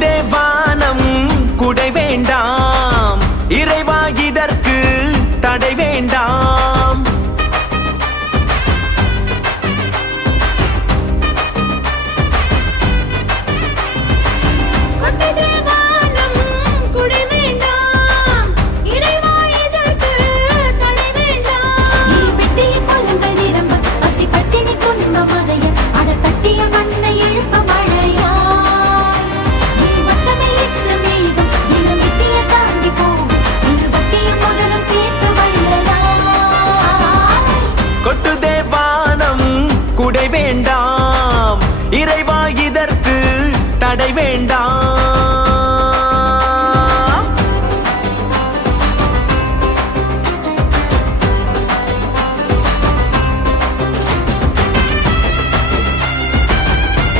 கொட்டுதே வானம் குடை வேண்டாம், இறைவா இதற்கு தடை வேண்டாம். கொட்டுதே வானம் குடை வேண்டாம், இறைவா இதற்கு தடை வேண்டாம்.